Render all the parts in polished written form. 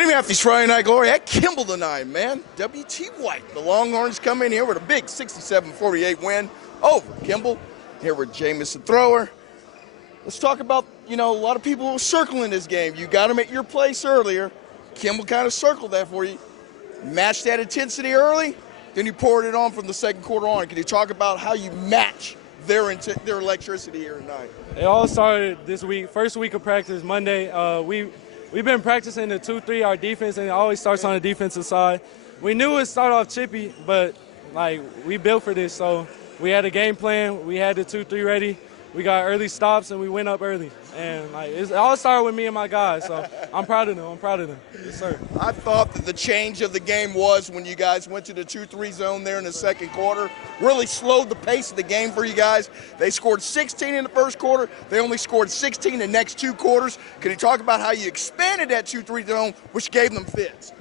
Kenny Matthews, Friday Night Glory at Kimball tonight, man. W.T. White. The Longhorns come in here with a big 67-48 win over Kimball. Here with Jamison thrower. Let's talk about, a lot of people were circling this game. You got them at your place earlier. Kimball kind of circled that for you. Matched that intensity early, then you poured it on from the second quarter on. Can you talk about how you match their electricity here tonight? It all started this week, first week of practice, Monday. We've been practicing the 2-3, our defense, and it always starts on the defensive side. We knew it would start off chippy, but, we built for this. So we had a game plan. We had the 2-3 ready. We got early stops, and we went up early. And, it all started with me and my guys, so I'm proud of them. Yes, sir. I thought that the change of the game was when you guys went to the 2-3 zone there in the second quarter. Really slowed the pace of the game for you guys. They scored 16 in the first quarter. They only scored 16 the next two quarters. Can you talk about how you expanded that 2-3 zone, which gave them fits?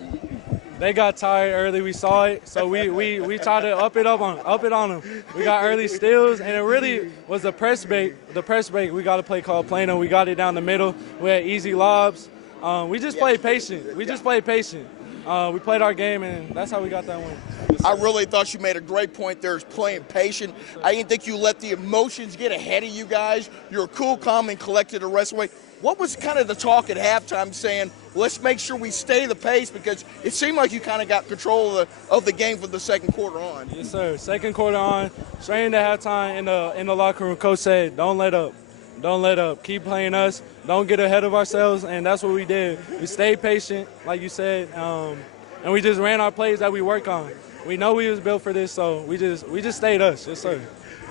They got tired early. We saw it, so we tried to up it on them. We got early steals, and it really was the press break. The press break, we got a play called Plano. We got it down the middle. We had easy lobs. We just played patient. We played our game, and that's how we got that win. I really thought you made a great point there, is playing patient. I didn't think you let the emotions get ahead of you guys. You were cool, calm, and collected the rest of the way. What was kind of the talk at halftime saying, let's make sure we stay the pace, because it seemed like you kind of got control of the game from the second quarter on? Yes, sir. Second quarter on, straight into halftime in the locker room, coach said, don't let up. Don't let up. Keep playing us. Don't get ahead of ourselves, and that's what we did. We stayed patient, like you said, and we just ran our plays that we work on. We know we was built for this, so we just stayed us. Yes, sir.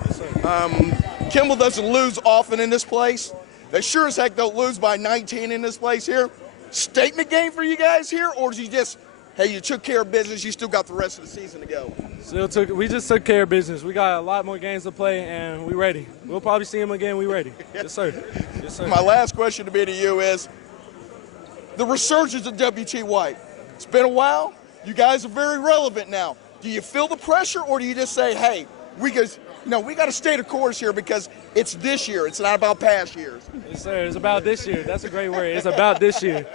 Yes, sir. Kimball doesn't lose often in this place. They sure as heck don't lose by 19 in this place here. Statement game for you guys here, or is you just, hey, you took care of business, you still got the rest of the season to go? We just took care of business. We got a lot more games to play, and we ready. We'll probably see them again. We ready. Yes, sir. Yes, sir. My last question to be to you is the resurgence of W.T. White. It's been a while. You guys are very relevant now. Do you feel the pressure, or do you just say, hey, we got to stay the course here because it's this year. It's not about past years. Yes, sir. It's about this year. That's a great word. It's about this year.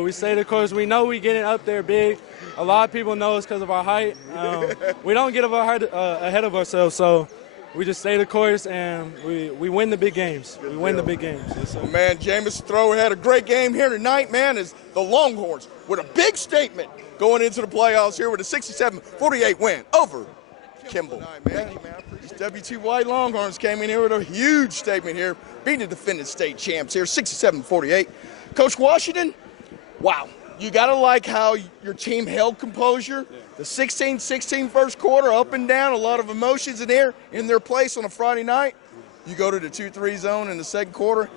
We stay the course. We know we getting up there big. A lot of people know us because of our height. We don't get ahead of ourselves, so we just stay the course, and we win the big games. We win the big games. Yes, sir. Man, Jamison thrower had a great game here tonight, man, as the Longhorns with a big statement going into the playoffs here with a 67-48 win over Kimball. Thank you, man. These W.T. White Longhorns came in here with a huge statement here, beating the defending state champs here, 67-48. Coach Washington, wow, you got to like how your team held composure. The 16-16 first quarter, up and down, a lot of emotions in their place on a Friday night. You go to the 2-3 zone in the second quarter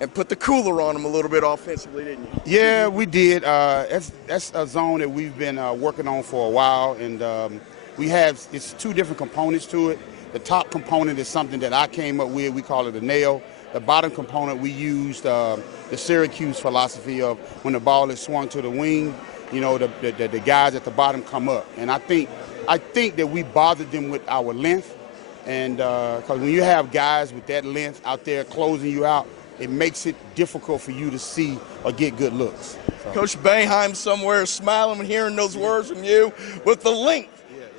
and put the cooler on them a little bit offensively, didn't you? Yeah, we did. That's a zone that we've been working on for a while, and it's two different components to it. The top component is something that I came up with. We call it a nail. The bottom component, we used the Syracuse philosophy of when the ball is swung to the wing, the guys at the bottom come up. And I think that we bothered them with our length, and because when you have guys with that length out there closing you out, it makes it difficult for you to see or get good looks. So. Coach Boeheim somewhere smiling and hearing those words from you with the length.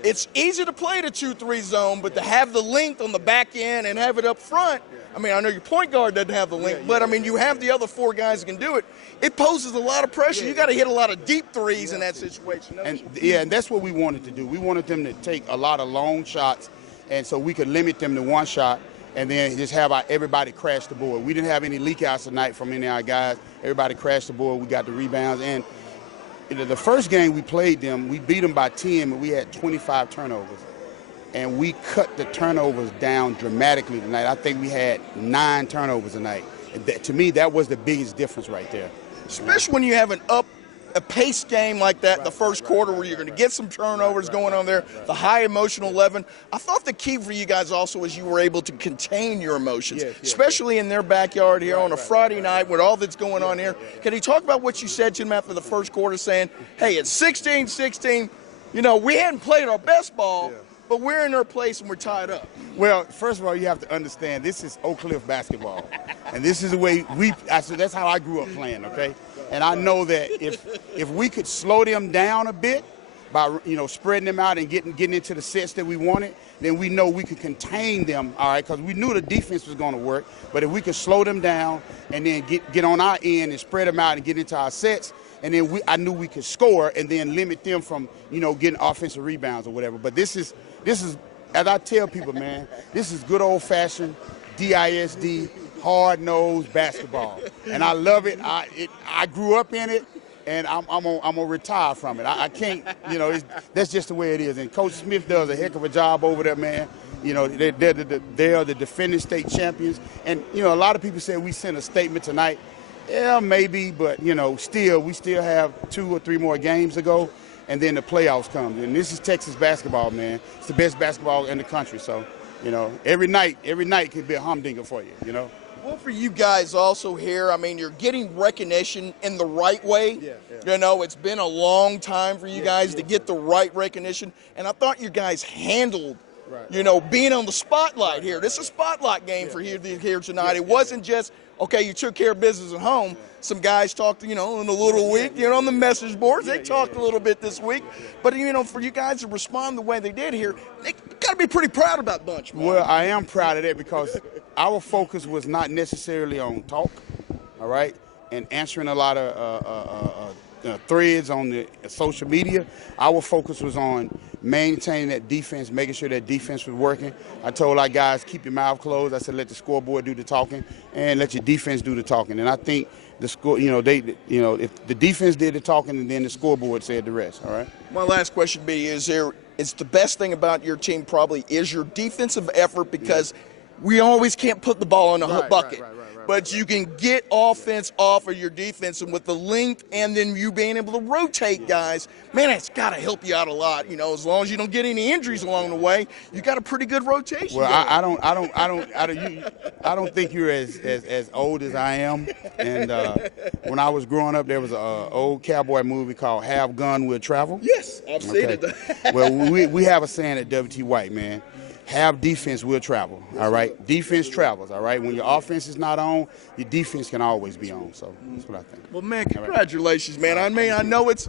It's easy to play the 2-3 zone, but to have the length on the back end and have it up front, I know your point guard doesn't have the length, but you have the other four guys that can do it. It poses a lot of pressure. You got to hit a lot of deep threes in that situation. And that's what we wanted to do. We wanted them to take a lot of long shots, and so we could limit them to one shot and then just have everybody crash the board. We didn't have any leak outs tonight from any of our guys. Everybody crashed the board. We got the rebounds. And the first game we played them, we beat them by 10, but we had 25 turnovers. And we cut the turnovers down dramatically tonight. I think we had 9 turnovers tonight. And to me, that was the biggest difference right there. Especially when you have a pace game like that in the first quarter where you're going to get some turnovers going on there, the high emotional 11. I thought the key for you guys also was you were able to contain your emotions, especially in their backyard here on a Friday night with all that's going on here. Can you talk about what you said to them after the first quarter, saying, hey, it's 16-16, we hadn't played our best ball, but we're in our place and we're tied up? Well, first of all, you have to understand this is Oak Cliff basketball. And this is the way that's how I grew up playing, okay? And I know that if we could slow them down a bit by, spreading them out and getting into the sets that we wanted, then we know we could contain them, all right, because we knew the defense was going to work. But if we could slow them down and then get on our end and spread them out and get into our sets, and then I knew we could score and then limit them from, getting offensive rebounds or whatever. But this is, as I tell people, man, this is good old-fashioned DISD, hard-nosed basketball, and I love it. I grew up in it, and I'm gonna retire from it. I can't, that's just the way it is. And Coach Smith does a heck of a job over there, man. They are the defending state champions, and a lot of people say we sent a statement tonight. Yeah, maybe, but we still have 2 or 3 more games to go, and then the playoffs come. And this is Texas basketball, man. It's the best basketball in the country. So, every night could be a humdinger for you. Well, for you guys also here, I mean, you're getting recognition in the right way. Yeah. It's been a long time for you guys to get the right recognition, and I thought you guys handled, being on the spotlight here. This is a spotlight game for you here tonight. It wasn't just, okay, you took care of business at home. Some guys talked, in a little week, on the message boards. They talked a little bit this week. But, for you guys to respond the way they did here, they got to be pretty proud of that bunch, man. Well, I am proud of that because our focus was not necessarily on talk, all right, and answering a lot of threads on the social media. Our focus was on maintaining that defense, making sure that defense was working. I told our guys, keep your mouth closed. I said, let the scoreboard do the talking and let your defense do the talking. And I think the score, if the defense did the talking and then the scoreboard said the rest, all right? My last question would be, is the best thing about your team probably is your defensive effort, because we always can't put the ball in the bucket. But you can get offense off of your defense, and with the length and then you being able to rotate guys, man, it's got to help you out a lot. As long as you don't get any injuries along the way, you got a pretty good rotation. Well, I don't think you're as old as I am. And when I was growing up, there was an old cowboy movie called Have Gun Will Travel. Yes, I've seen it. Well, we have a saying at WT White, man. Have defense will travel, all right? Defense travels, all right? When your offense is not on, your defense can always be on. So that's what I think. Well, man, congratulations, man. I mean, I know it's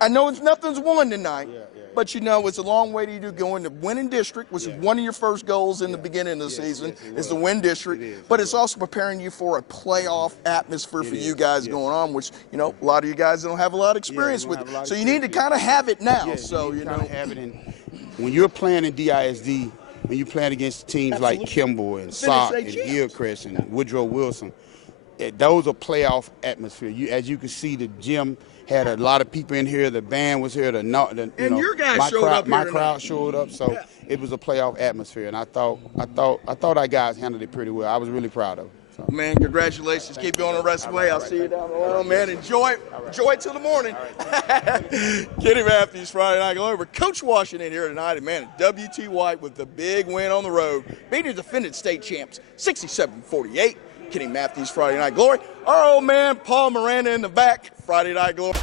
nothing's won tonight, but it's a long way to go into winning district, which is one of your first goals in the beginning of the season, is to win district. But it's also preparing you for a playoff atmosphere for you guys going on, which a lot of you guys don't have a lot of experience with it. So you need to kind of have it now. So have it in. When you're playing in DISD, when you're playing against teams like Kimball and Sock and Hillcrest and Woodrow Wilson, those are playoff atmosphere. As you can see, the gym had a lot of people in here. The band was here. Your guys showed up. My crowd showed up, so it was a playoff atmosphere. And I thought our guys handled it pretty well. I was really proud of it. Man, congratulations. Keep going the rest of the way. I'll see you down the line, man. Enjoy it. Enjoy it till the morning. Kenny Mattews, Friday Night Glory. We're Coach Washington here tonight. And, man, WT White with the big win on the road. Beating defending state champs, 67-48. Kenny Mattews, Friday Night Glory. Our old man, Paul Miranda in the back, Friday Night Glory.